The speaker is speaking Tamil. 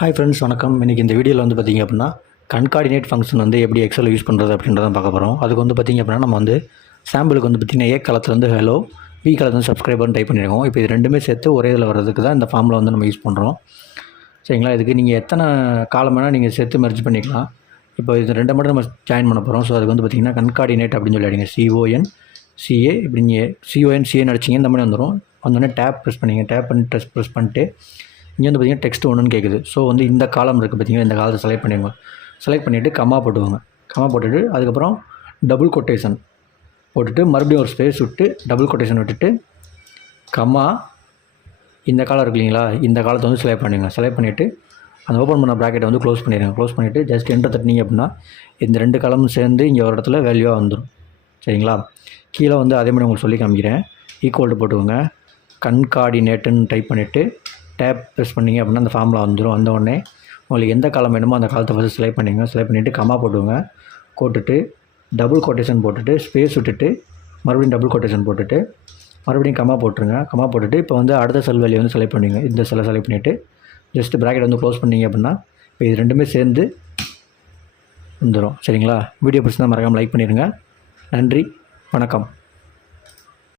ஹாய் ஃப்ரெண்ட்ஸ், வணக்கம். இன்றைக்கி இந்த வீடியோவில் வந்து பார்த்திங்க அப்படின்னா கன்கார்டினேட் ஃபங்க்ஷன் வந்து எப்படி எக்ஸலில் யூஸ் பண்ணுறது அப்படின்றத பார்க்க போகிறோம். அதுக்கு வந்து பார்த்திங்க அப்படின்னா நம்ம வந்து சாம்பிளுக்கு வந்து பார்த்திங்கன்னா ஏ காலத்துலேருந்து ஹலோ, பி காலத்துலேருந்து சப்ஸ்கிரைபர்னு டைப் பண்ணியிருக்கோம். இப்போ இது ரெண்டுமே சேர்த்து ஒரே இதில் வர்றதுக்கு தான் இந்த ஃபார்மில் வந்து நம்ம யூஸ் பண்ணுறோம். சரிங்களா? இதுக்கு நீங்கள் எத்தனை காலம் வேணால் நீங்கள் சேர்த்து மெர்ஜ் பண்ணிக்கலாம். இப்போ இது ரெண்டை மட்டும் நம்ம ஜாயின் பண்ண போகிறோம். ஸோ அதுக்கு வந்து பார்த்திங்கன்னா கன்கார்டினேட் அப்படின்னு சொல்லி அடிங்க. CONCA இப்படி நீங்கள் CONCA அடிச்சிங்க இந்த மாதிரி வந்துடும். வந்தோடனே டேப் ப்ரெஸ் பண்ணிங்க. டேப் பண்ணி ப்ரெஸ் பண்ணிட்டு இங்கே வந்து பார்த்திங்கன்னா டெக்ஸ்ட் ஒன்றுன்னு கேட்குது. ஸோ வந்து இந்த காலம் இருக்குது பார்த்திங்கன்னா, இந்த காலத்தை செலக்ட் பண்ணிடுங்க. செலக்ட் பண்ணிவிட்டு கமா போட்டுவாங்க. கமா போட்டுட்டு அதுக்கப்புறம் டபுள் கொட்டேஷன் போட்டுட்டு மறுபடியும் ஒரு ஸ்பேஸ் விட்டு டபுள் கொட்டேஷன் விட்டுட்டு கமா இந்த காலம் இருக்கு இல்லைங்களா, இந்த காலத்தை வந்து செலக்ட் பண்ணிடுங்க. செலக்ட் பண்ணிவிட்டு அந்த ஓப்பன் பண்ண ப்ராக்கெட்டை வந்து க்ளோஸ் பண்ணிடுங்க. க்ளோஸ் பண்ணிவிட்டு ஜஸ்ட் என்டர் தட்டினீங்க அப்படின்னா இந்த ரெண்டு காலமும் சேர்ந்து இங்கே ஒரு இடத்துல வேல்யூவாக வந்துடும். சரிங்களா? கீழே வந்து அதே மாதிரி உங்களுக்கு சொல்லி காமிக்கிறேன். ஈக்குவல் போட்டுக்கோங்க. கன்கார்டினேட்டுன்னு டைப் பண்ணிவிட்டு டேப் ப்ரெஸ் பண்ணிங்க அப்படின்னா அந்த ஃபார்மில் வந்துடும். வந்தோடனே உங்களுக்கு எந்த காலம் வேணுமோ அந்த காலத்தை ஃபஸ்ட்டு செலக்ட் பண்ணிங்க. செலக்ட் பண்ணிவிட்டு கமா போட்டுங்க. போட்டுட்டு டபுள் கொட்டேஷன் போட்டுட்டு ஸ்பேஸ் விட்டுட்டு மறுபடியும் டபுள் கொட்டேஷன் போட்டுட்டு மறுபடியும் கமா போட்டுருங்க. கமா போட்டுட்டு இப்போ வந்து அடுத்த செல் வேல்யூ வந்து செலக்ட் பண்ணிங்க. இந்த செல்லை செலக்ட் பண்ணிவிட்டு ஜஸ்ட் ப்ராக்கெட் வந்து க்ளோஸ் பண்ணிங்க அப்படின்னா இப்போ இது ரெண்டுமே சேர்ந்து வந்துடும். சரிங்களா? வீடியோ பிடிச்சிருந்தால் மறக்காமல் லைக் பண்ணிடுங்க. நன்றி, வணக்கம்.